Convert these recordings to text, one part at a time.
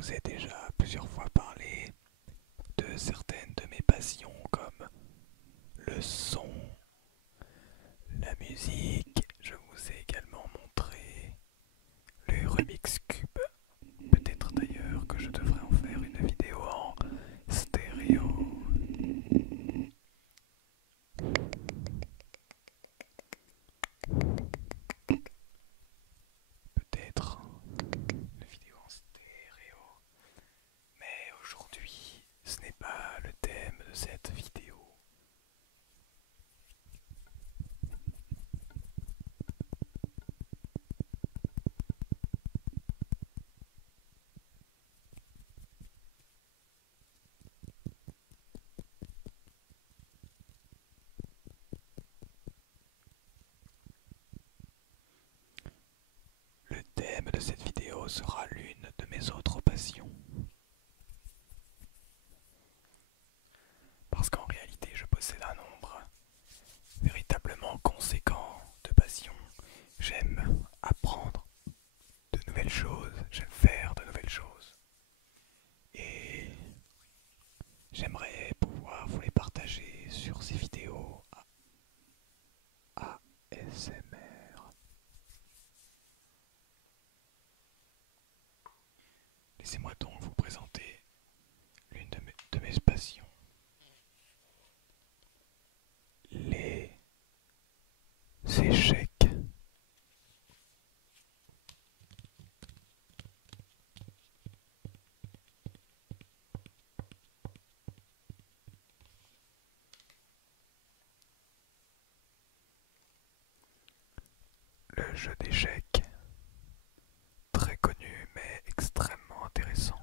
vous ai déjà plusieurs fois parlé de certaines de mes passions comme le son, la musique. Je vous ai également montré le Rubik's Cube. Peut-être d'ailleurs que je devrais en faire une vidéo en stéréo. Peut-être une vidéo en stéréo. Mais aujourd'hui, ce n'est pas le thème de cette vidéo. Le thème de cette vidéo sera l'une de mes autres passions. Parce qu'en réalité, je possède un nombre véritablement conséquent de passions. J'aime apprendre de nouvelles choses, j'aime faire de nouvelles choses. Et j'aimerais pouvoir vous les partager sur ces vidéos ASMR. Laissez-moi donc vous présenter l'une de mes passions. Les échecs. Le jeu d'échecs, très connu mais extrêmement intéressant.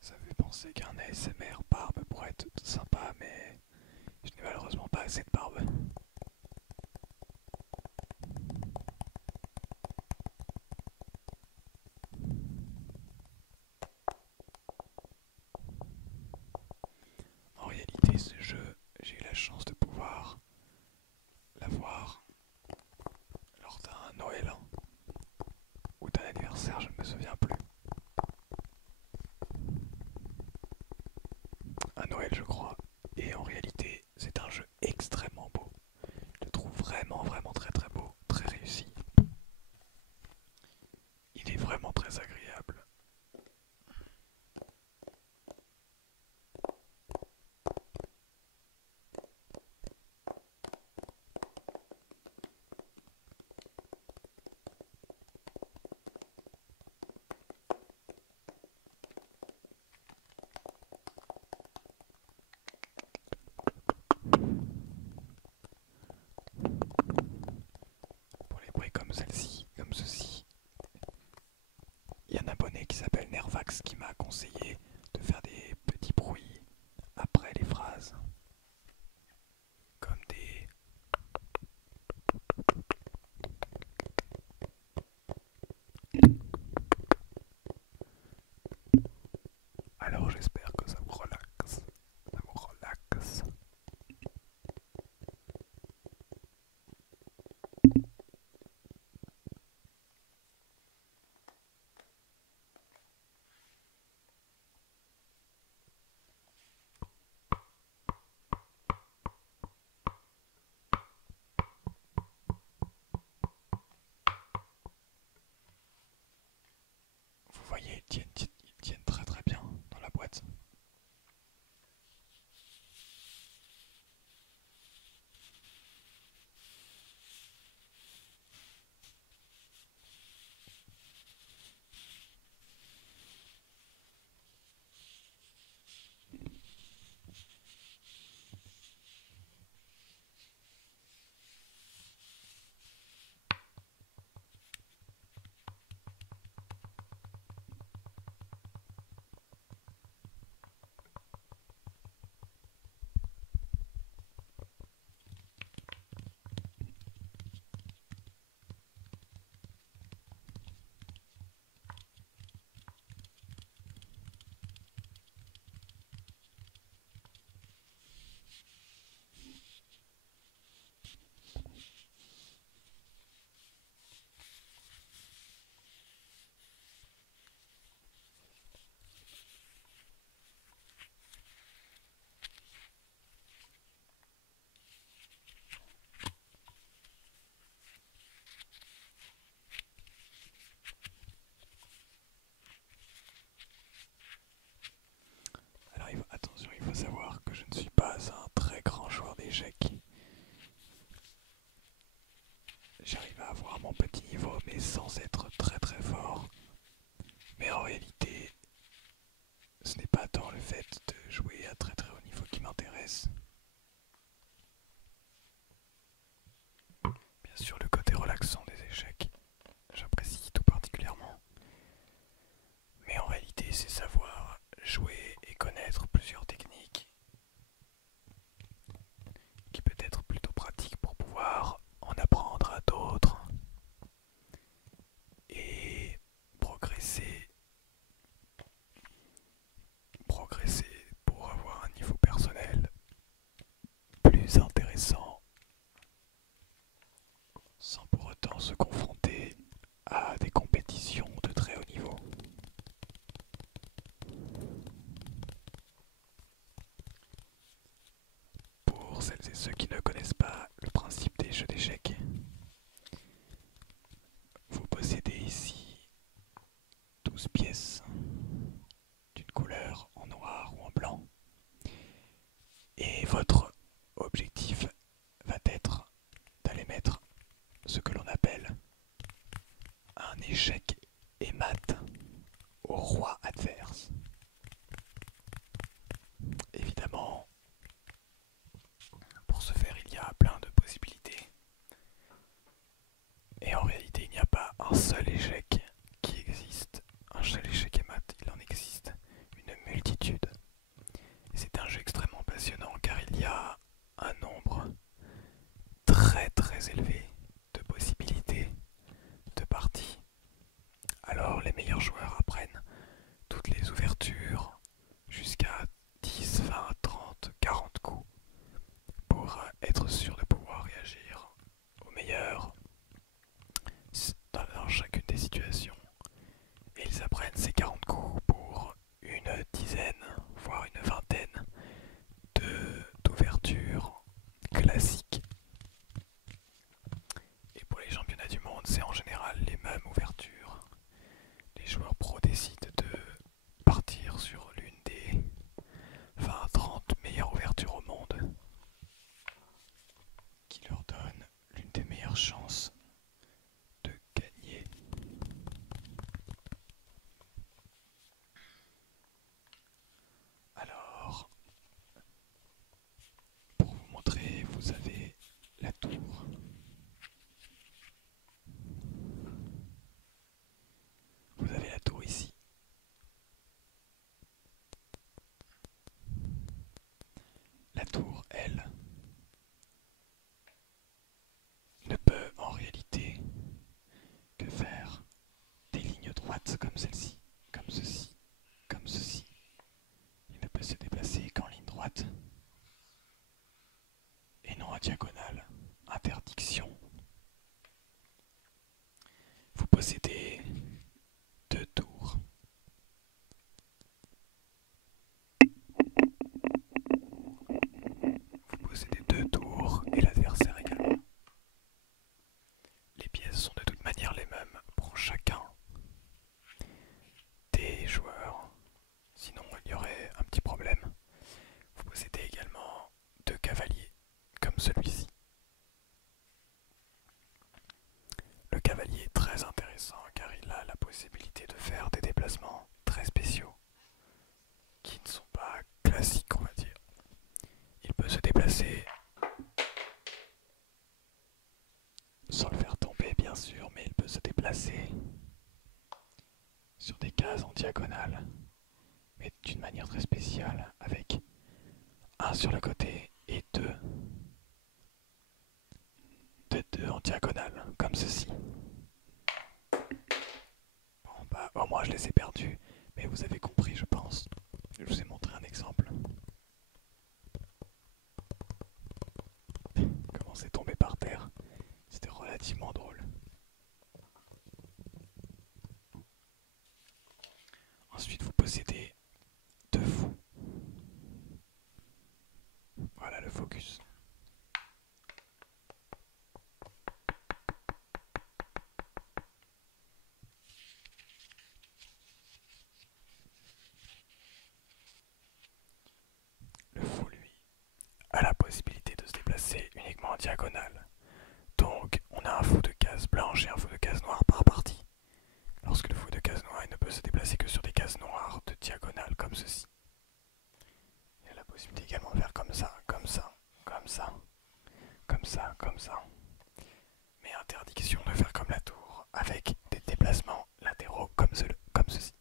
Ça me fait penser qu'un ASMR barbe pourrait être sympa, mais je n'ai malheureusement pas assez de barbe. En réalité, ce jeu, j'ai eu la chance de pouvoir l'avoir lors d'un Noël ou d'un anniversaire, je ne me souviens plus. Un Noël, je crois. Et en réalité, c'est un jeu extrêmement beau. Je le trouve vraiment très très beau, très réussi. Il est vraiment très agréable. Pour les bruits comme celle-ci, comme ceci, il y a un abonné qui s'appelle Nervax qui m'a conseillé de faire des petits bruits après les phrases, comme des... Alors j'espère que ça vous relaxe, ça vous relaxe. votre objectif va être d'aller mettre ce que l'on appelle un échec et mat au roi adverse. Évidemment, pour ce faire, il y a plein de possibilités. Et en réalité, il n'y a pas un seul échec qui existe. Un seul échec et mat, il en existe une multitude. Et c'est un jeu extrêmement passionnant car il y a un nombre très élevé de possibilités de parties. Alors les meilleurs joueurs apprennent toutes les ouvertures jusqu'à 10, 20, 30, 40 coups pour être sûr de pouvoir réagir au meilleur dans chacune des situations. Et ils apprennent ces 40 coups pour une dizaine, voire une vingtaine d'ouvertures classiques. Et pour les championnats du monde, c'est en général les mêmes ouvertures. Les joueurs pro décident de partir sur l'une des 20-30 meilleures ouvertures au monde, qui leur donne l'une des meilleures chances de gagner. Alors, pour vous montrer, vous avez la tour. Vous avez la tour ici. La tour, elle, ne peut en réalité que faire des lignes droites comme celle-ci, comme ceci, comme ceci. Il ne peut se déplacer qu'en ligne droite et non en diagonale. Interdiction. Vous possédez 2 tours. Vous possédez 2 tours et l'adversaire également. Les pièces sont de toute manière les mêmes pour chacun des joueurs. Sinon il y aurait un petit problème. Vous possédez également 2 cavaliers comme celui-ci. Le cavalier est très intéressant car il a la possibilité de faire des déplacements très spéciaux qui ne sont pas classiques, on va dire. Il peut se déplacer sans le faire tomber bien sûr, mais il peut se déplacer sur des cases en diagonale, mais d'une manière très spéciale, avec un sur le côté et deux en diagonale, comme ceci. Bon bah au moins je les ai perdus, mais vous avez compris je pense. Je vous ai montré un exemple. Comment c'est tombé par terre. C'était relativement drôle. Ensuite vous possédez 2 fous. Voilà le focus. Le fou, lui, a la possibilité de se déplacer uniquement en diagonale. Donc, on a un fou de case blanche et un fou de case noire par partie. Lorsque le fou de case noire ne peut se déplacer que sur des cases noires de diagonale, comme ceci. Il a la possibilité également de faire comme ça, comme ça, comme ça, comme ça, comme ça. Mais interdiction de faire comme la tour, avec des déplacements latéraux comme ceci.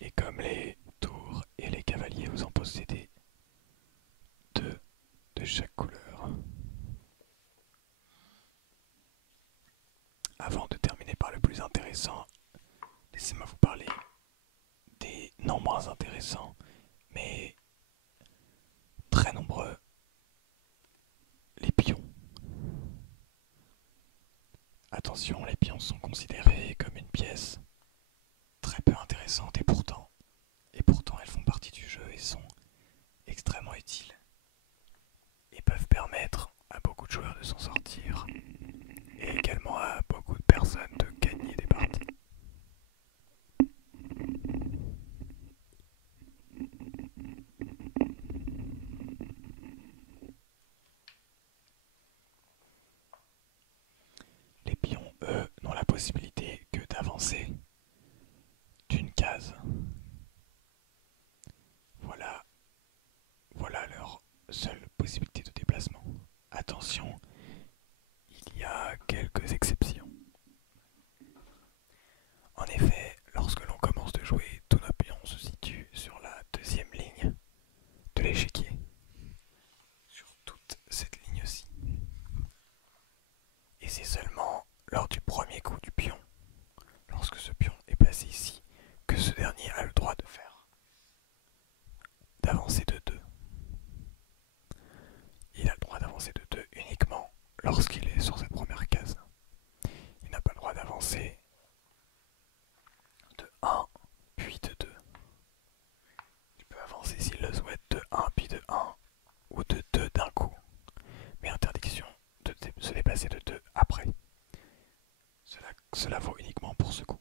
Et comme les tours et les cavaliers, vous en possédez 2 de chaque couleur. Avant de terminer par le plus intéressant, laissez-moi vous parler des non moins intéressants, mais très nombreux, les pions. Attention, les pions sont considérés comme une pièce très peu intéressante et pourtant elles font partie du jeu et sont extrêmement utiles et peuvent permettre à beaucoup de joueurs de s'en sortir et également à beaucoup de personnes de gagner des parties. Les pions, eux, n'ont la possibilité que d'avancer d'une case. Voilà, voilà leur seule possibilité de déplacement. Attention, il y a quelques exceptions. En effet, lorsque l'on commence de jouer, tous nos pions se situent sur la deuxième ligne de l'échiquier, sur toute cette ligne-ci. Et c'est seulement lors du premier coup du pion, lorsque ce pion est placé ici, que ce dernier a le droit de faire d'avancer de 2. Il a le droit d'avancer de 2 uniquement lorsqu'il est sur cette première case. Il n'a pas le droit d'avancer de 1 puis de 2. Il peut avancer s'il le souhaite de 1 puis de 1 ou de 2 d'un coup. Mais interdiction de se déplacer de 2 après. Cela vaut uniquement pour ce coup.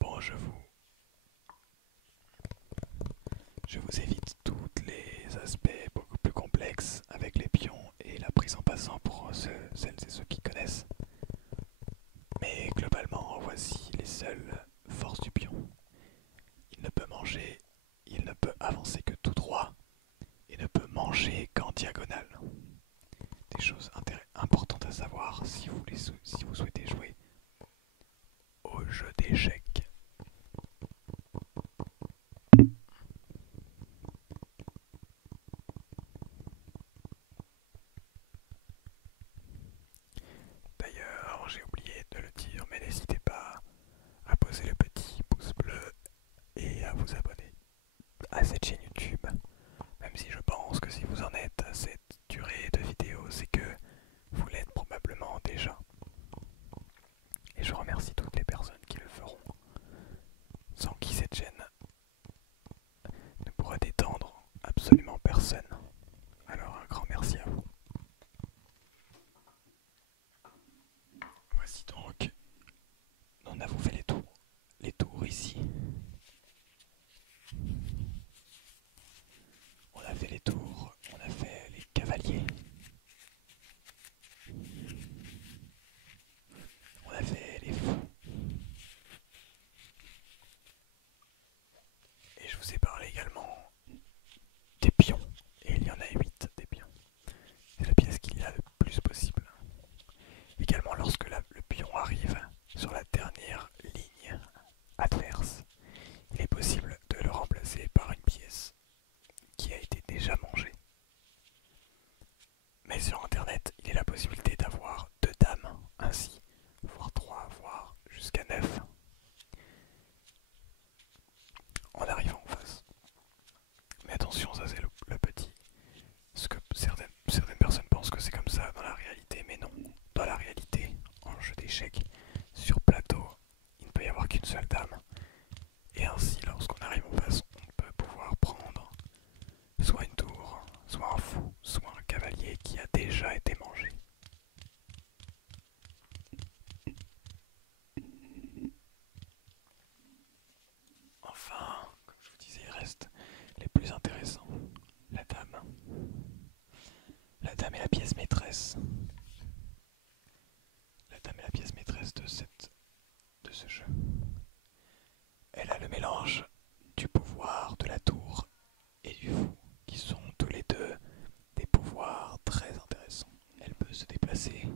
Bon, je vous évite tous les aspects beaucoup plus complexes avec les pions et la prise en passant pour celles et ceux qui connaissent. Mais globalement, voici les seules forces du pion. Il ne peut manger, il ne peut avancer que tout droit et ne peut manger qu'en diagonale. Des choses importantes à savoir si vous souhaitez jouer au jeu d'échecs. D'ailleurs, j'ai oublié de le dire, mais n'hésitez pas à poser le petit pouce bleu et à vous abonner à cette chaîne YouTube. Même si je pense que si vous en êtes à cette durée de vidéo, c'est que vous l'êtes probablement déjà. Et je remercie toutes les personnes qui le feront, sans qui cette chaîne ne pourra détendre absolument personne. Alors un grand merci à vous. Voici donc, on a fait les tours ici. On a fait les tours, on a fait les cavaliers. On a fait les fous. Et je vous ai parlé également des pions. Et il y en a 8 des pions. C'est la pièce qu'il y a le plus possible. Également lorsque le pion arrive sur la dernière ligne adverse, il est possible de le remplacer par une pièce qui a été déjà mangée. Mais sur internet, il y a la possibilité d'avoir 2 dames, ainsi, voire 3, voire jusqu'à 9, en arrivant en face. Mais attention, ça c'est le petit. Ce que certaines personnes pensent que c'est comme ça dans la réalité, mais non. Dans la réalité, en jeu d'échecs, sur plateau, il ne peut y avoir qu'une seule dame. Et ainsi, lorsqu'on arrive en face, on peut pouvoir prendre soit une tour, soit un fou, soit un cavalier qui a déjà été mangé. Enfin, comme je vous disais, il reste les plus intéressants. La dame. La dame est la pièce maîtresse. La dame est la pièce maîtresse de ce jeu. Elle a le mélange du pouvoir de la tour et du fou, qui sont tous les deux des pouvoirs très intéressants. Elle peut se déplacer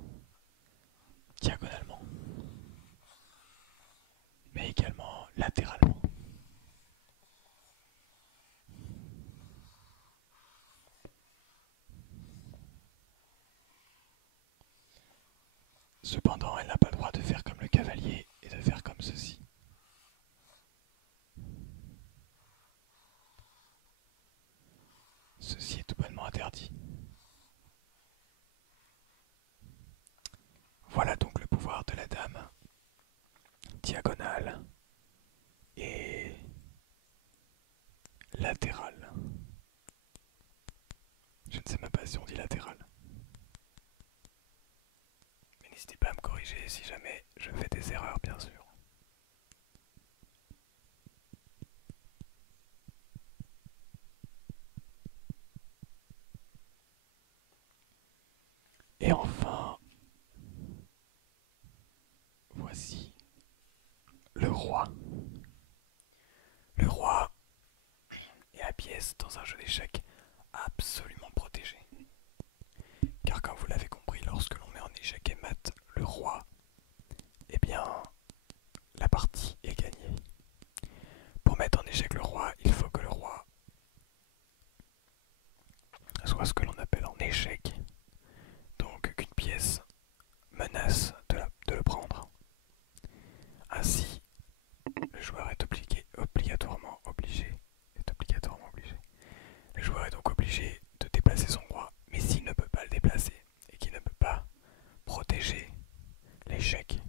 diagonalement, mais également latéralement. Cependant, elle n'a pas le droit de faire comme le cavalier et de faire comme ceci. Ceci est tout bonnement interdit. Voilà donc le pouvoir de la dame. Diagonale et latérale. Je ne sais même pas position bilatérale. Mais n'hésitez pas à me corriger si jamais je fais des erreurs, bien sûr. Et enfin, voici le roi. Le roi est la pièce dans un jeu d'échecs absolument protégée. Car comme vous l'avez compris, lorsque l'on met en échec et mat le roi, eh bien, la partie est gagnée. Pour mettre en échec le roi, il faut que le roi soit ce que l'on appelle en échec, donc qu'une pièce menace de le prendre. Ainsi, le joueur est obligatoirement obligé. Le joueur est donc obligé de déplacer son roi, mais s'il ne peut pas le déplacer et qu'il ne peut pas protéger l'échec,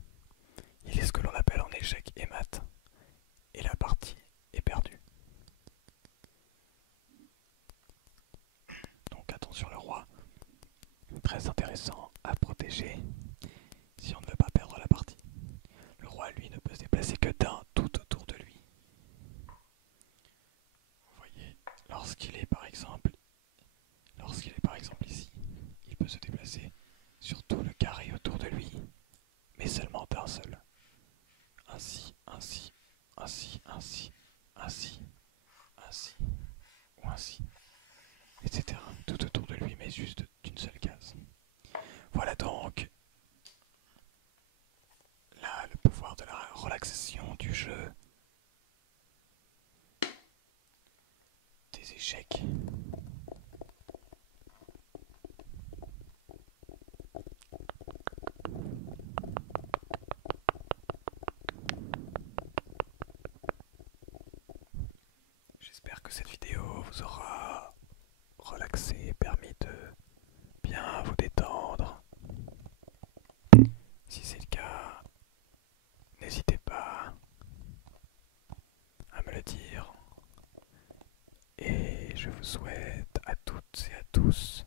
il est ce que l'on appelle en échec et mat, et la partie est perdue. Donc attention le roi, très intéressant à protéger si on ne veut pas perdre la partie. Le roi lui ne peut se déplacer que d'un tout autour de lui. Vous voyez, lorsqu'il est par exemple ici, il peut se déplacer sur tout le carré autour de lui, mais seulement d'un seul. Ainsi, ainsi, ainsi, ainsi, ainsi, ainsi, ou ainsi, etc. Tout autour de lui, mais juste d'une seule case. Voilà donc là le pouvoir de la relaxation du jeu des échecs. J'espère que cette vidéo vous aura relaxé, permis de bien vous détendre. Si c'est le cas, n'hésitez pas à me le dire. Et je vous souhaite à toutes et à tous